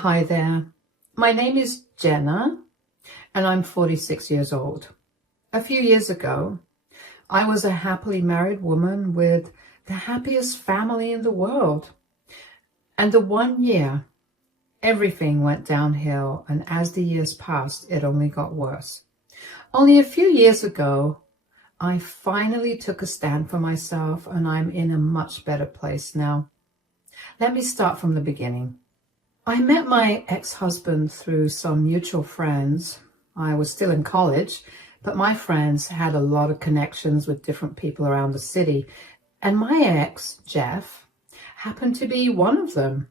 Hi there. My name is Jenna and I'm 46 years old. A few years ago, I was a happily married woman with the happiest family in the world. And the 1 year, everything went downhill, and as the years passed, it only got worse. Only a few years ago, I finally took a stand for myself and I'm in a much better place now. Let me start from the beginning. I met my ex-husband through some mutual friends. I was still in college, but my friends had a lot of connections with different people around the city. And my ex, Jeff, happened to be one of them.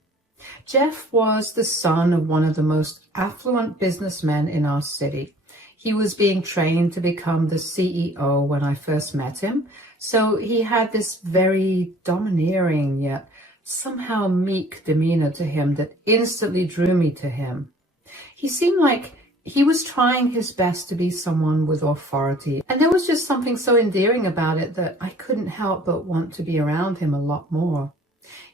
Jeff was the son of one of the most affluent businessmen in our city. He was being trained to become the CEO when I first met him. So he had this very domineering yet somehow meek demeanor to him that instantly drew me to him. He seemed like he was trying his best to be someone with authority, and there was just something so endearing about it that I couldn't help but want to be around him a lot more.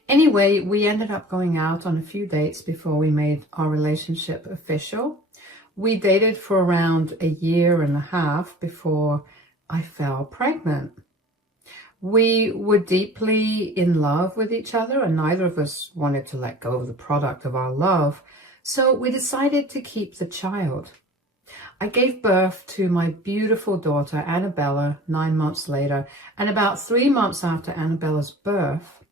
Anyway, we ended up going out on a few dates before we made our relationship official. We dated for around a year and a half before I fell pregnant. We were deeply in love with each other, and neither of us wanted to let go of the product of our love, so we decided to keep the child. I gave birth to my beautiful daughter, Annabella, 9 months later, and about 3 months after Annabella's birth,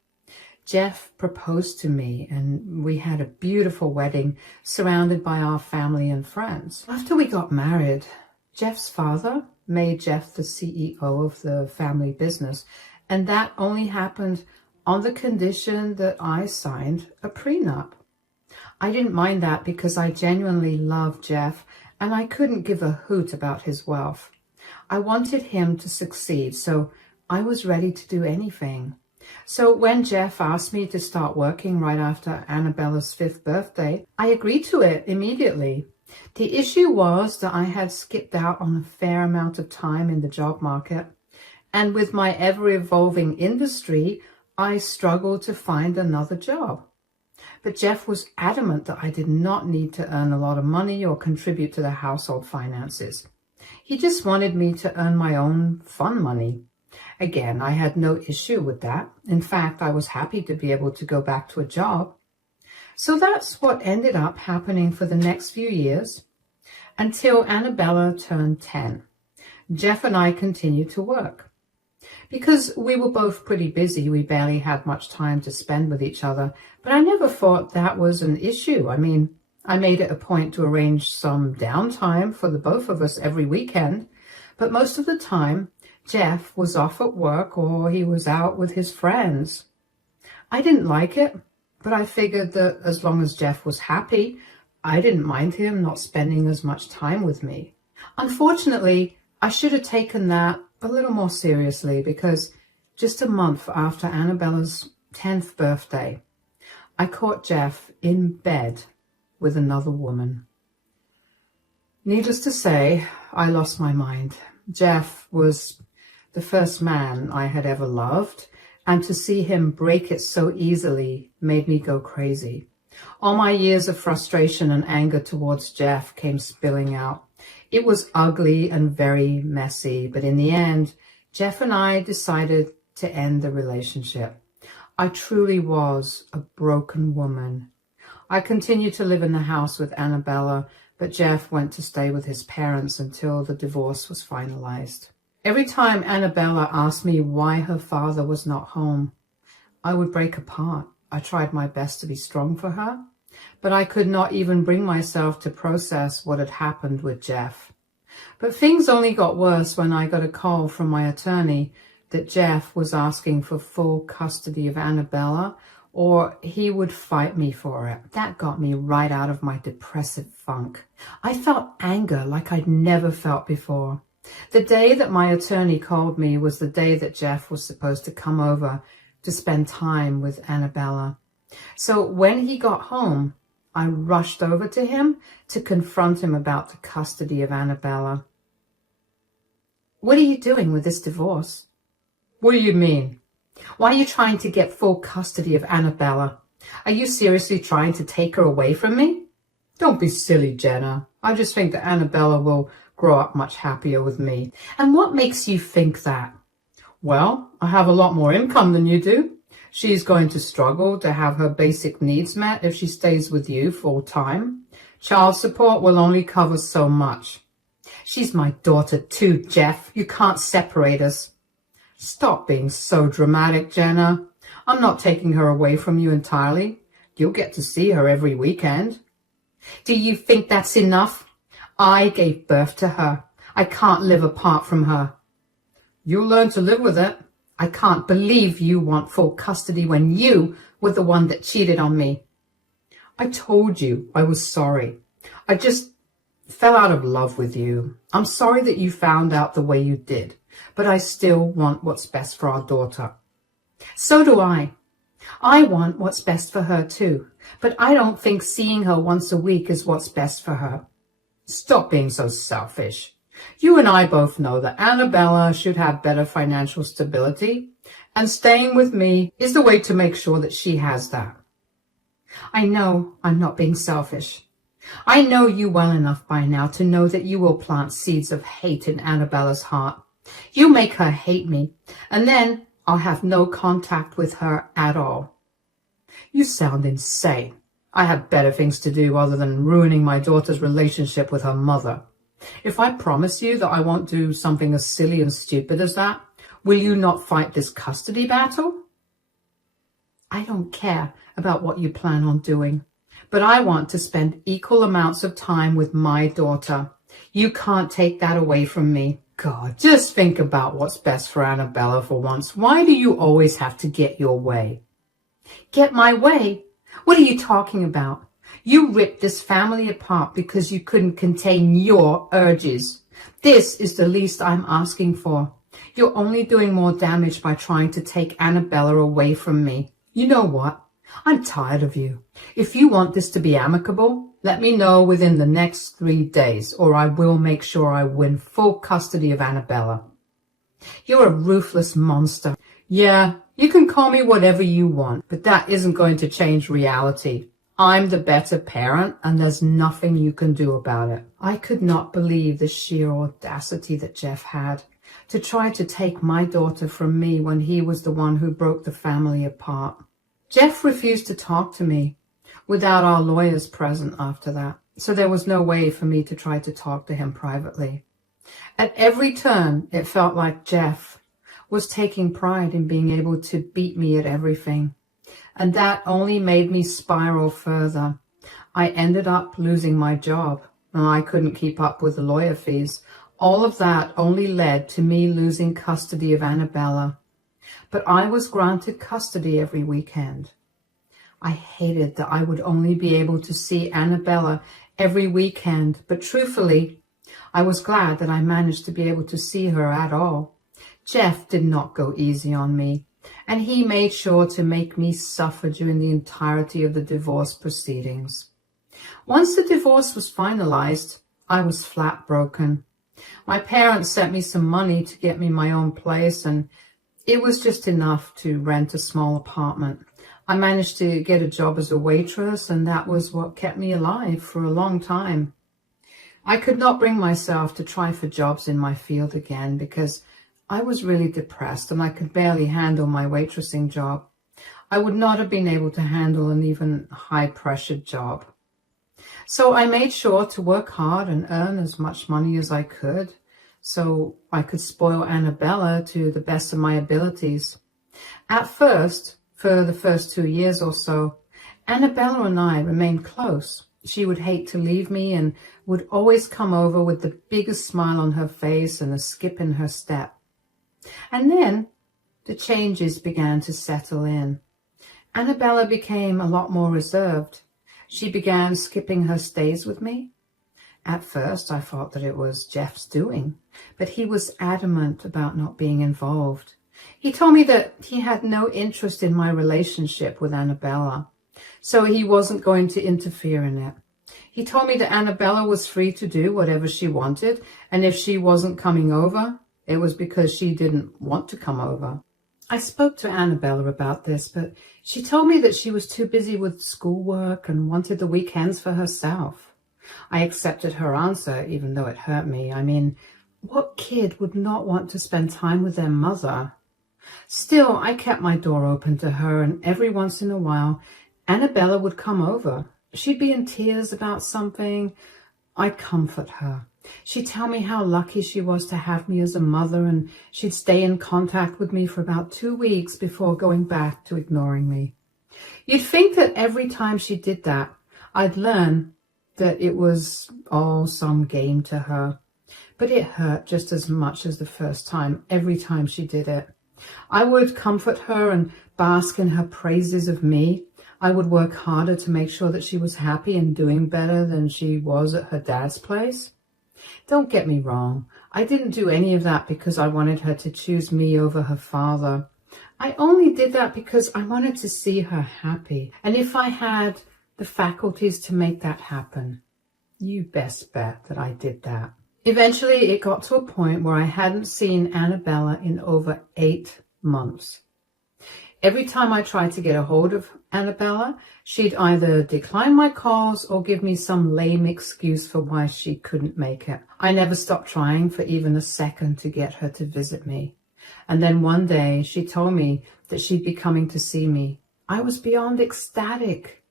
Jeff proposed to me, and we had a beautiful wedding surrounded by our family and friends. After we got married, Jeff's father made Jeff the CEO of the family business, and that only happened on the condition that I signed a prenup. I didn't mind that because I genuinely loved Jeff and I couldn't give a hoot about his wealth. I wanted him to succeed, so I was ready to do anything. So when Jeff asked me to start working right after Annabella's 5th birthday, I agreed to it immediately. The issue was that I had skipped out on a fair amount of time in the job market, and with my ever-evolving industry, I struggled to find another job. But Jeff was adamant that I did not need to earn a lot of money or contribute to the household finances. He just wanted me to earn my own fun money. Again, I had no issue with that. In fact, I was happy to be able to go back to a job. So that's what ended up happening for the next few years until Annabella turned 10. Jeff and I continued to work. Because we were both pretty busy, we barely had much time to spend with each other, but I never thought that was an issue. I mean, I made it a point to arrange some downtime for the both of us every weekend, but most of the time, Jeff was off at work or he was out with his friends. I didn't like it, but I figured that as long as Jeff was happy, I didn't mind him not spending as much time with me. Unfortunately, I should have taken that a little more seriously because just a month after Annabella's 10th birthday, I caught Jeff in bed with another woman. Needless to say, I lost my mind. Jeff was the first man I had ever loved, and to see him break it so easily made me go crazy. All my years of frustration and anger towards Jeff came spilling out. It was ugly and very messy, but in the end, Jeff and I decided to end the relationship. I truly was a broken woman. I continued to live in the house with Annabella, but Jeff went to stay with his parents until the divorce was finalized. Every time Annabella asked me why her father was not home, I would break apart. I tried my best to be strong for her, but I could not even bring myself to process what had happened with Jeff. But things only got worse when I got a call from my attorney that Jeff was asking for full custody of Annabella, or he would fight me for it. That got me right out of my depressive funk. I felt anger like I'd never felt before. The day that my attorney called me was the day that Jeff was supposed to come over to spend time with Annabella. So when he got home, I rushed over to him to confront him about the custody of Annabella. "What are you doing with this divorce?" "What do you mean?" "Why are you trying to get full custody of Annabella?" Are you seriously trying to take her away from me? Don't be silly, Jenna. I just think that Annabella will grow up much happier with me. And what makes you think that? Well, I have a lot more income than you do. She's going to struggle to have her basic needs met if she stays with you full time. Child support will only cover so much. She's my daughter too, Jeff. You can't separate us. Stop being so dramatic, Jenna. I'm not taking her away from you entirely. You'll get to see her every weekend. Do you think that's enough? I gave birth to her. I can't live apart from her. You'll learn to live with it. I can't believe you want full custody when you were the one that cheated on me. I told you I was sorry. I just fell out of love with you. I'm sorry that you found out the way you did, but I still want what's best for our daughter. So do I. I want what's best for her too, but I don't think seeing her once a week is what's best for her. Stop being so selfish. You and I both know that Annabella should have better financial stability, and staying with me is the way to make sure that she has that. I know I'm not being selfish. I know you well enough by now to know that you will plant seeds of hate in Annabella's heart. You make her hate me, and then I'll have no contact with her at all. You sound insane. I have better things to do other than ruining my daughter's relationship with her mother. If I promise you that I won't do something as silly and stupid as that, will you not fight this custody battle? I don't care about what you plan on doing, but I want to spend equal amounts of time with my daughter. You can't take that away from me. God, just think about what's best for Annabella for once. Why do you always have to get your way? Get my way? What are you talking about? You ripped this family apart because you couldn't contain your urges. This is the least I'm asking for. You're only doing more damage by trying to take Annabella away from me. You know what? I'm tired of you. If you want this to be amicable, let me know within the next 3 days, or I will make sure I win full custody of Annabella. You're a ruthless monster. Yeah, you can call me whatever you want, but that isn't going to change reality. I'm the better parent, and there's nothing you can do about it. I could not believe the sheer audacity that Jeff had to try to take my daughter from me when he was the one who broke the family apart. Jeff refused to talk to me without our lawyers present after that, so there was no way for me to try to talk to him privately. At every turn, it felt like Jeff was taking pride in being able to beat me at everything. And that only made me spiral further. I ended up losing my job, and I couldn't keep up with the lawyer fees. All of that only led to me losing custody of Annabella. But I was granted custody every weekend. I hated that I would only be able to see Annabella every weekend, but truthfully, I was glad that I managed to be able to see her at all. Jeff did not go easy on me, and he made sure to make me suffer during the entirety of the divorce proceedings. Once the divorce was finalized, I was flat broken. My parents sent me some money to get me my own place, and it was just enough to rent a small apartment. I managed to get a job as a waitress, and that was what kept me alive for a long time. I could not bring myself to try for jobs in my field again because I was really depressed and I could barely handle my waitressing job. I would not have been able to handle an even high-pressured job. So I made sure to work hard and earn as much money as I could so I could spoil Annabella to the best of my abilities. At first, for the first 2 years or so, Annabella and I remained close. She would hate to leave me and would always come over with the biggest smile on her face and a skip in her step. And then the changes began to settle in. Annabella became a lot more reserved. She began skipping her stays with me. At first, I thought that it was Jeff's doing, but he was adamant about not being involved. He told me that he had no interest in my relationship with Annabella, so he wasn't going to interfere in it. He told me that Annabella was free to do whatever she wanted, and if she wasn't coming over, it was because she didn't want to come over. I spoke to Annabella about this, but she told me that she was too busy with schoolwork and wanted the weekends for herself. I accepted her answer, even though it hurt me. I mean, what kid would not want to spend time with their mother? Still, I kept my door open to her, and every once in a while, Annabella would come over. She'd be in tears about something. I'd comfort her. She'd tell me how lucky she was to have me as a mother, and she'd stay in contact with me for about 2 weeks before going back to ignoring me. You'd think that every time she did that, I'd learn that it was all some game to her. But it hurt just as much as the first time, every time she did it. I would comfort her and bask in her praises of me. I would work harder to make sure that she was happy and doing better than she was at her dad's place. Don't get me wrong. I didn't do any of that because I wanted her to choose me over her father. I only did that because I wanted to see her happy. And if I had the faculties to make that happen, you best bet that I did that. Eventually, it got to a point where I hadn't seen Annabella in over 8 months. Every time I tried to get a hold of Annabella, she'd either decline my calls or give me some lame excuse for why she couldn't make it. I never stopped trying for even a second to get her to visit me. And then one day, she told me that she'd be coming to see me. I was beyond ecstatic.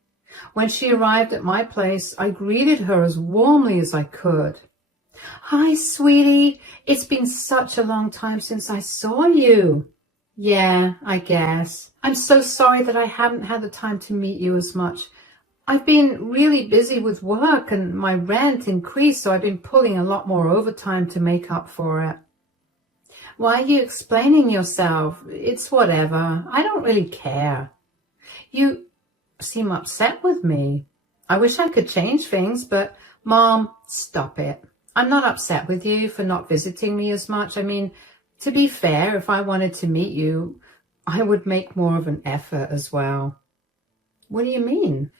When she arrived at my place, I greeted her as warmly as I could. "Hi, sweetie. It's been such a long time since I saw you." "Yeah, I guess. I'm so sorry that I haven't had the time to meet you as much. I've been really busy with work and my rent increased, so I've been pulling a lot more overtime to make up for it." "Why are you explaining yourself? It's whatever. I don't really care." "You seem upset with me. I wish I could change things, but Mom, stop it. I'm not upset with you for not visiting me as much. I mean, to be fair, if I wanted to meet you, I would make more of an effort as well." "What do you mean?"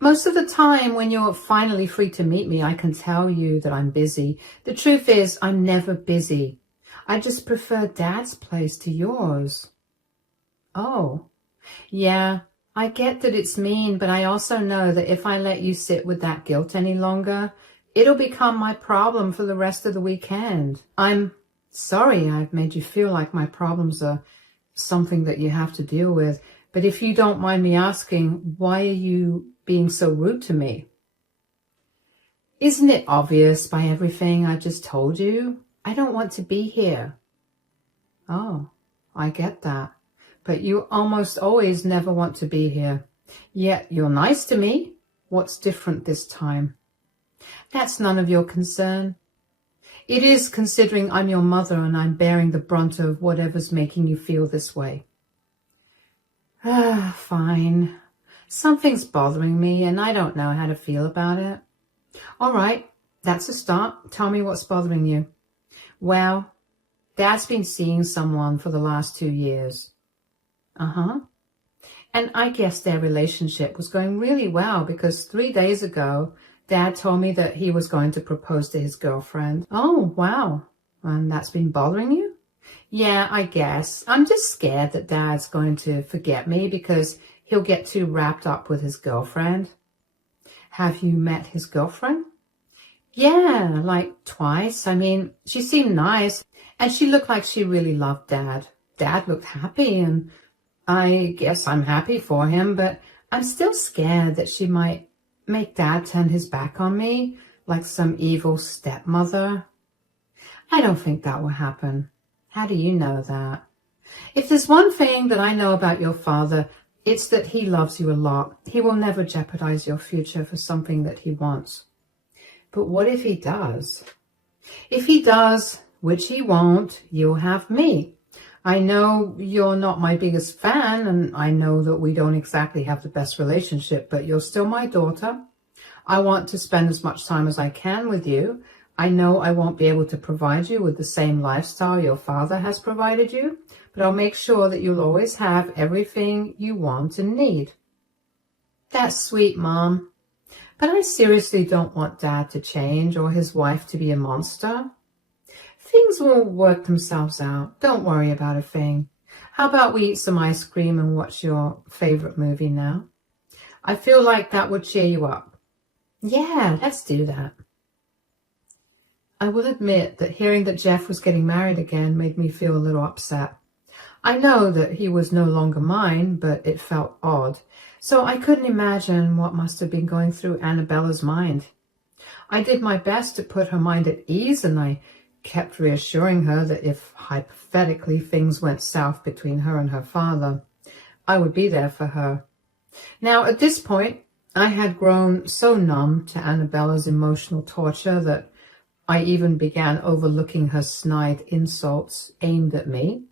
"Most of the time when you're finally free to meet me, I can tell you that I'm busy. The truth is, I'm never busy. I just prefer Dad's place to yours." "Oh, yeah, I get that it's mean, but I also know that if I let you sit with that guilt any longer, it'll become my problem for the rest of the weekend. I'm sorry I've made you feel like my problems are something that you have to deal with, but if you don't mind me asking, why are you being so rude to me?" "Isn't it obvious by everything I just told you? I don't want to be here." "Oh, I get that. But you almost always never want to be here. Yet you're nice to me. What's different this time?" "That's none of your concern." "It is, considering I'm your mother and I'm bearing the brunt of whatever's making you feel this way." Fine. Something's bothering me and I don't know how to feel about it." "All right, that's a start. Tell me what's bothering you." "Well, Dad's been seeing someone for the last 2 years. "Uh-huh. And I guess their relationship was going really well because 3 days ago, Dad told me that he was going to propose to his girlfriend." "Oh, wow. And that's been bothering you?" "Yeah, I guess. I'm just scared that Dad's going to forget me because he'll get too wrapped up with his girlfriend." "Have you met his girlfriend?" "Yeah, like twice. I mean, she seemed nice and she looked like she really loved Dad. Dad looked happy and I guess I'm happy for him, but I'm still scared that she might make Dad turn his back on me like some evil stepmother." "I don't think that will happen." "How do you know that?" "If there's one thing that I know about your father, it's that he loves you a lot. He will never jeopardize your future for something that he wants." "But what if he does?" "If he does, which he won't, you'll have me. I know you're not my biggest fan, and I know that we don't exactly have the best relationship, but you're still my daughter. I want to spend as much time as I can with you. I know I won't be able to provide you with the same lifestyle your father has provided you, but I'll make sure that you'll always have everything you want and need." "That's sweet, Mom. But I seriously don't want Dad to change or his wife to be a monster. Things will work themselves out. Don't worry about a thing. How about we eat some ice cream and watch your favorite movie now? I feel like that would cheer you up. Yeah, let's do that. I will admit that hearing that Jeff was getting married again made me feel a little upset. I know that he was no longer mine, but it felt odd. So I couldn't imagine what must have been going through Annabella's mind. I did my best to put her mind at ease, and I kept reassuring her that if hypothetically things went south between her and her father, I would be there for her. Now, at this point, I had grown so numb to Annabella's emotional torture that I even began overlooking her snide insults aimed at me.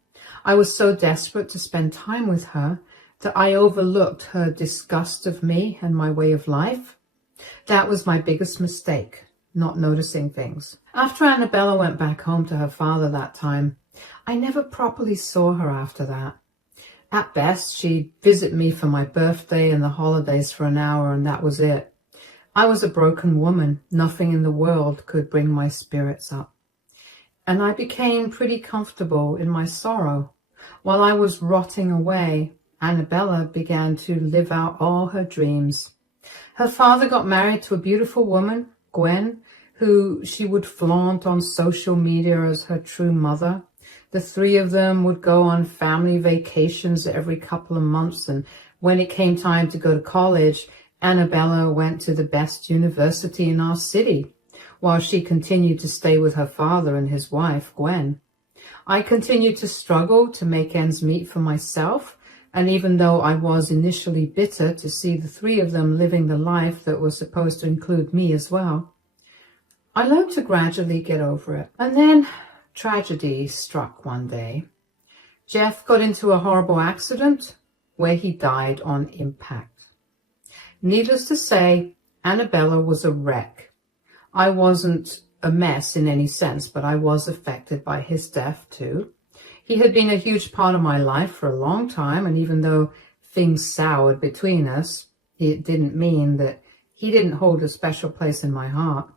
I was so desperate to spend time with her that I overlooked her disgust of me and my way of life. That was my biggest mistake, not noticing things. After Annabella went back home to her father that time, I never properly saw her after that. At best, she'd visit me for my birthday and the holidays for an hour, and that was it. I was a broken woman. Nothing in the world could bring my spirits up. And I became pretty comfortable in my sorrow. While I was rotting away, Annabella began to live out all her dreams. Her father got married to a beautiful woman, Gwen, who she would flaunt on social media as her true mother. The three of them would go on family vacations every couple of months, and when it came time to go to college, Annabella went to the best university in our city, while she continued to stay with her father and his wife, Gwen. I continued to struggle to make ends meet for myself, and even though I was initially bitter to see the three of them living the life that was supposed to include me as well, I learned to gradually get over it. And then tragedy struck one day. Jeff got into a horrible accident where he died on impact. Needless to say, Annabella was a wreck. I wasn't a mess in any sense, but I was affected by his death too. He had been a huge part of my life for a long time, and even though things soured between us, it didn't mean that he didn't hold a special place in my heart.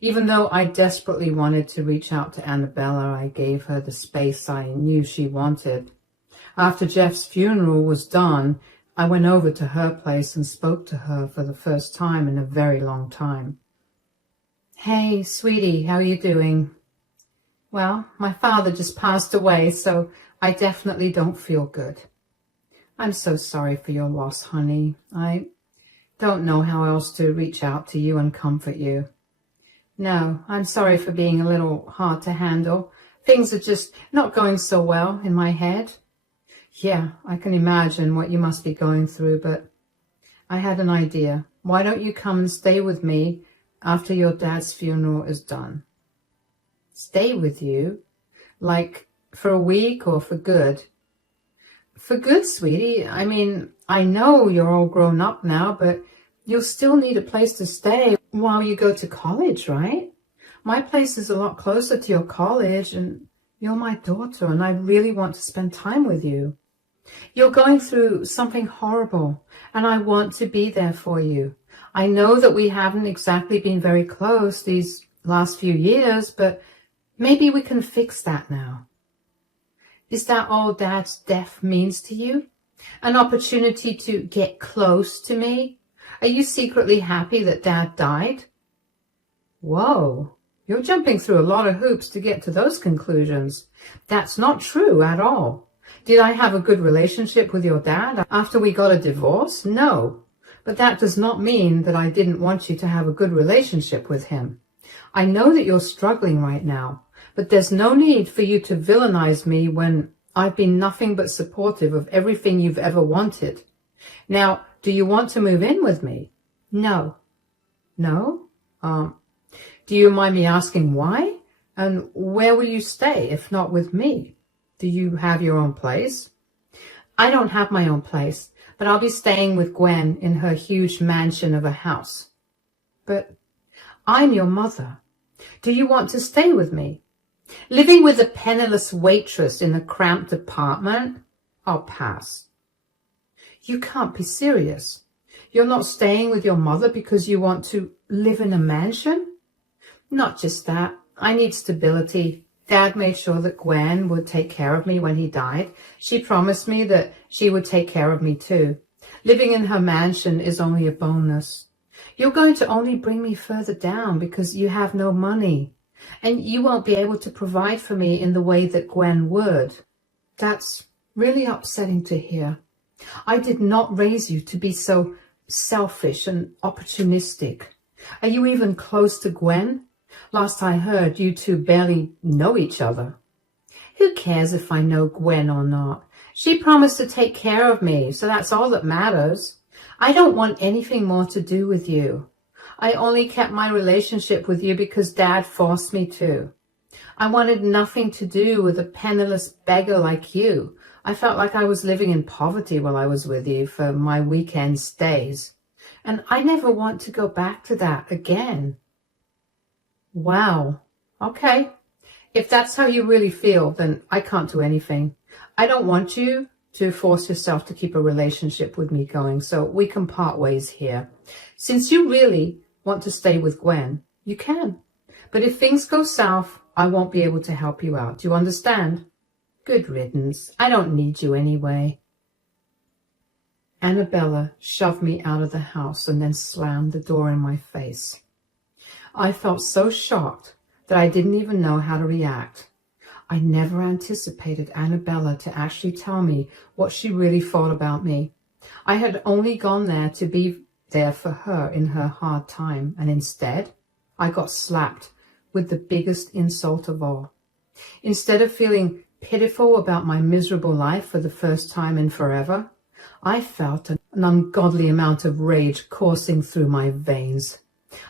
Even though I desperately wanted to reach out to Annabella, I gave her the space I knew she wanted. After Jeff's funeral was done, I went over to her place and spoke to her for the first time in a very long time. Hey, sweetie, how are you doing? Well, my father just passed away, so I definitely don't feel good. I'm so sorry for your loss, honey. I don't know how else to reach out to you and comfort you. No, I'm sorry for being a little hard to handle. Things are just not going so well in my head. Yeah, I can imagine what you must be going through, but I had an idea. Why don't you come and stay with me after your dad's funeral is done? Stay with you? Like for a week or for good? For good, sweetie. I mean, I know you're all grown up now, but you'll still need a place to stay while you go to college, right? My place is a lot closer to your college, and you're my daughter, and I really want to spend time with you. You're going through something horrible, and I want to be there for you. I know that we haven't exactly been very close these last few years, but maybe we can fix that now. Is that all Dad's death means to you? An opportunity to get close to me? Are you secretly happy that Dad died? Whoa, you're jumping through a lot of hoops to get to those conclusions. That's not true at all. Did I have a good relationship with your dad after we got a divorce? No, but that does not mean that I didn't want you to have a good relationship with him. I know that you're struggling right now, but there's no need for you to villainize me when I've been nothing but supportive of everything you've ever wanted. Now, do you want to move in with me? No. No? Do you mind me asking why? And where will you stay if not with me? Do you have your own place? I don't have my own place, but I'll be staying with Gwen in her huge mansion of a house. But I'm your mother. Do you want to stay with me? Living with a penniless waitress in a cramped apartment? I'll pass. You can't be serious. You're not staying with your mother because you want to live in a mansion? Not just that. I need stability, Dad made sure that Gwen would take care of me when he died. She promised me that she would take care of me too. Living in her mansion is only a bonus. You're going to only bring me further down because you have no money, and you won't be able to provide for me in the way that Gwen would. That's really upsetting to hear. I did not raise you to be so selfish and opportunistic. Are you even close to Gwen? Last I heard, you two barely know each other. Who cares if I know Gwen or not? She promised to take care of me, so that's all that matters. I don't want anything more to do with you. I only kept my relationship with you because Dad forced me to. I wanted nothing to do with a penniless beggar like you. I felt like I was living in poverty while I was with you for my weekend stays. And I never want to go back to that again. Wow. Okay. If that's how you really feel, then I can't do anything. I don't want you to force yourself to keep a relationship with me going, so we can part ways here. Since you really want to stay with Gwen, you can. But if things go south, I won't be able to help you out. Do you understand? Good riddance. I don't need you anyway. Annabella shoved me out of the house and then slammed the door in my face. I felt so shocked that I didn't even know how to react. I never anticipated Annabella to actually tell me what she really thought about me. I had only gone there to be there for her in her hard time, and instead I got slapped with the biggest insult of all. Instead of feeling pitiful about my miserable life for the first time in forever, I felt an ungodly amount of rage coursing through my veins.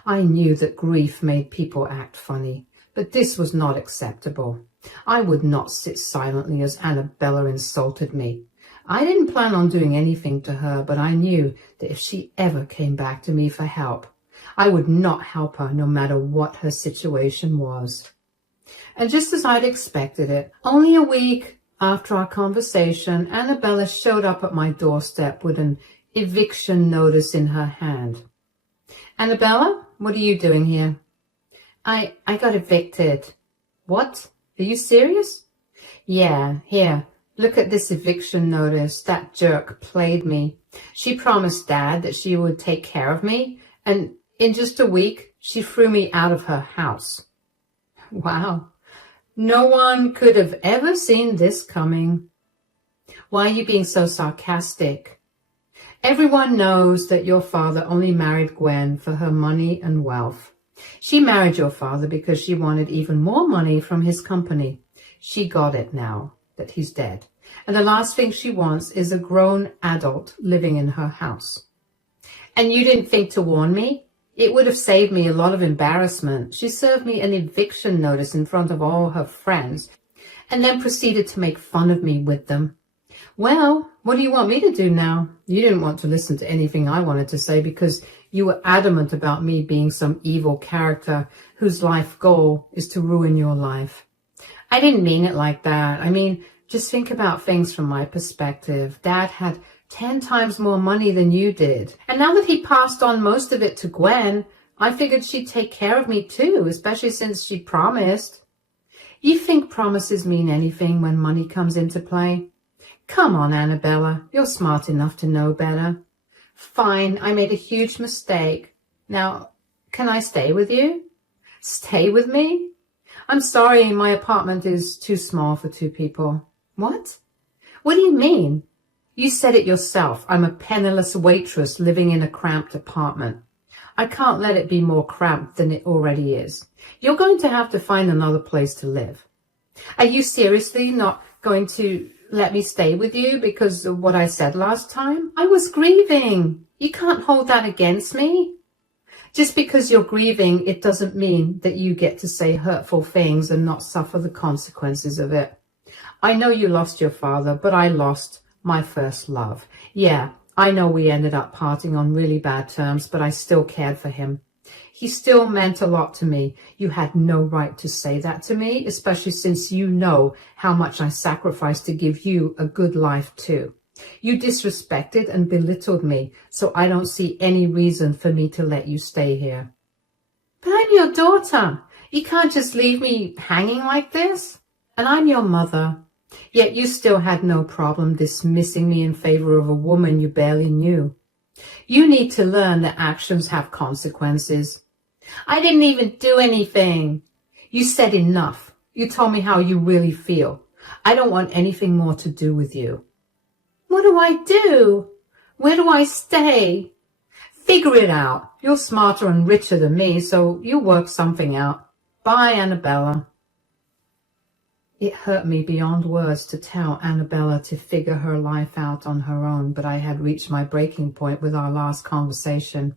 I knew that grief made people act funny, but this was not acceptable. I would not sit silently as Annabella insulted me. I didn't plan on doing anything to her, but I knew that if she ever came back to me for help, I would not help her no matter what her situation was. And just as I'd expected it, only a week after our conversation, Annabella showed up at my doorstep with an eviction notice in her hand. Annabella, what are you doing here? I got evicted. What? Are you serious? Yeah, here. Look at this eviction notice. That jerk played me. She promised Dad that she would take care of me, and in just a week, she threw me out of her house. Wow. No one could have ever seen this coming. Why are you being so sarcastic? Everyone knows that your father only married Gwen for her money and wealth. She married your father because she wanted even more money from his company. She got it now that he's dead. And the last thing she wants is a grown adult living in her house. And you didn't think to warn me? It would have saved me a lot of embarrassment. She served me an eviction notice in front of all her friends and then proceeded to make fun of me with them. Well, what do you want me to do now? You didn't want to listen to anything I wanted to say because you were adamant about me being some evil character whose life goal is to ruin your life. I didn't mean it like that. I mean, just think about things from my perspective. Dad had 10 times more money than you did. And now that he passed on most of it to Gwen, I figured she'd take care of me too, especially since she promised. You think promises mean anything when money comes into play? Come on, Annabella, you're smart enough to know better. Fine, I made a huge mistake. Now, can I stay with you? Stay with me? I'm sorry, my apartment is too small for 2 people. What? What do you mean? You said it yourself. I'm a penniless waitress living in a cramped apartment. I can't let it be more cramped than it already is. You're going to have to find another place to live. Are you seriously not going to let me stay with you because of what I said last time? I was grieving. You can't hold that against me. Just because you're grieving, it doesn't mean that you get to say hurtful things and not suffer the consequences of it. I know you lost your father, but I lost my first love. Yeah, I know we ended up parting on really bad terms, but I still cared for him. He still meant a lot to me. You had no right to say that to me, especially since you know how much I sacrificed to give you a good life too. You disrespected and belittled me, so I don't see any reason for me to let you stay here. But I'm your daughter. You can't just leave me hanging like this. And I'm your mother. Yet you still had no problem dismissing me in favor of a woman you barely knew. You need to learn that actions have consequences. I didn't even do anything. You said enough. You told me how you really feel. I don't want anything more to do with you. What do I do? Where do I stay? Figure it out. You're smarter and richer than me, so you work something out. Bye, Annabella. It hurt me beyond words to tell Annabella to figure her life out on her own, but I had reached my breaking point with our last conversation.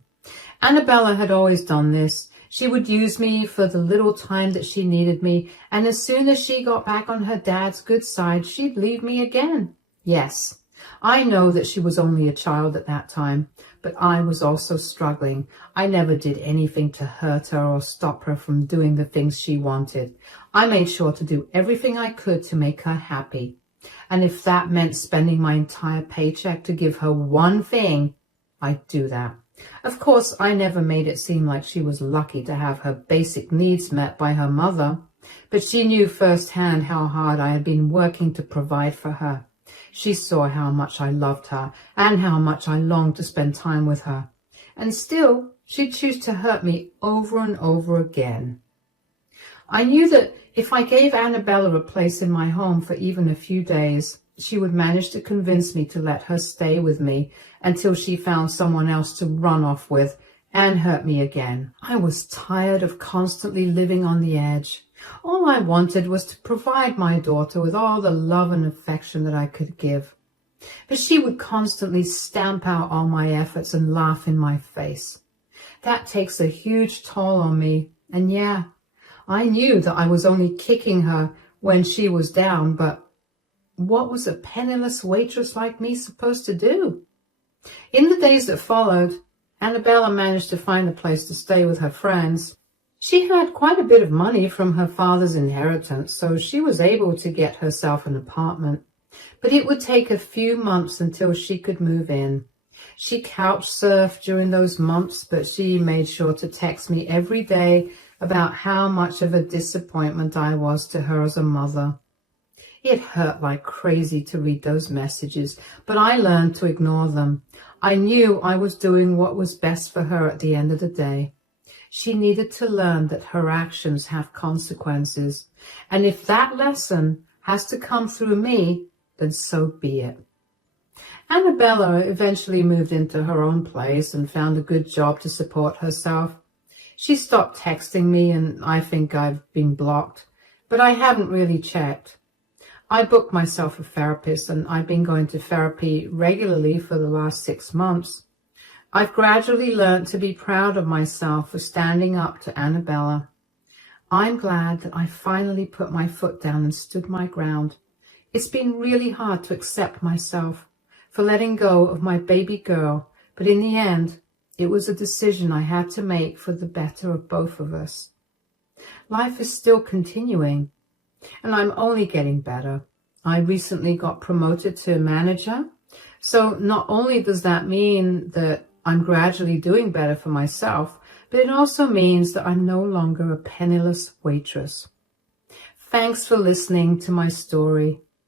Annabella had always done this. She would use me for the little time that she needed me, and as soon as she got back on her dad's good side, she'd leave me again. Yes, I know that she was only a child at that time, but I was also struggling. I never did anything to hurt her or stop her from doing the things she wanted. I made sure to do everything I could to make her happy. And if that meant spending my entire paycheck to give her one thing, I'd do that. Of course, I never made it seem like she was lucky to have her basic needs met by her mother, but she knew firsthand how hard I had been working to provide for her. She saw how much I loved her and how much I longed to spend time with her. And still, she'd choose to hurt me over and over again. I knew that if I gave Annabella a place in my home for even a few days, she would manage to convince me to let her stay with me until she found someone else to run off with and hurt me again. I was tired of constantly living on the edge. All I wanted was to provide my daughter with all the love and affection that I could give. But she would constantly stamp out all my efforts and laugh in my face. That takes a huge toll on me. And yeah, I knew that I was only kicking her when she was down, but what was a penniless waitress like me supposed to do? In the days that followed, Annabella managed to find a place to stay with her friends. She had quite a bit of money from her father's inheritance, so she was able to get herself an apartment. But it would take a few months until she could move in. She couch surfed during those months, but she made sure to text me every day about how much of a disappointment I was to her as a mother. It hurt like crazy to read those messages, but I learned to ignore them. I knew I was doing what was best for her at the end of the day. She needed to learn that her actions have consequences, and if that lesson has to come through me, then so be it. Annabella eventually moved into her own place and found a good job to support herself. She stopped texting me, and I think I've been blocked, but I haven't really checked. I booked myself a therapist, and I've been going to therapy regularly for the last 6 months. I've gradually learned to be proud of myself for standing up to Annabella. I'm glad that I finally put my foot down and stood my ground. It's been really hard to accept myself for letting go of my baby girl, but in the end, it was a decision I had to make for the better of both of us. Life is still continuing, and I'm only getting better. I recently got promoted to manager, so not only does that mean that I'm gradually doing better for myself, but it also means that I'm no longer a penniless waitress. Thanks for listening to my story.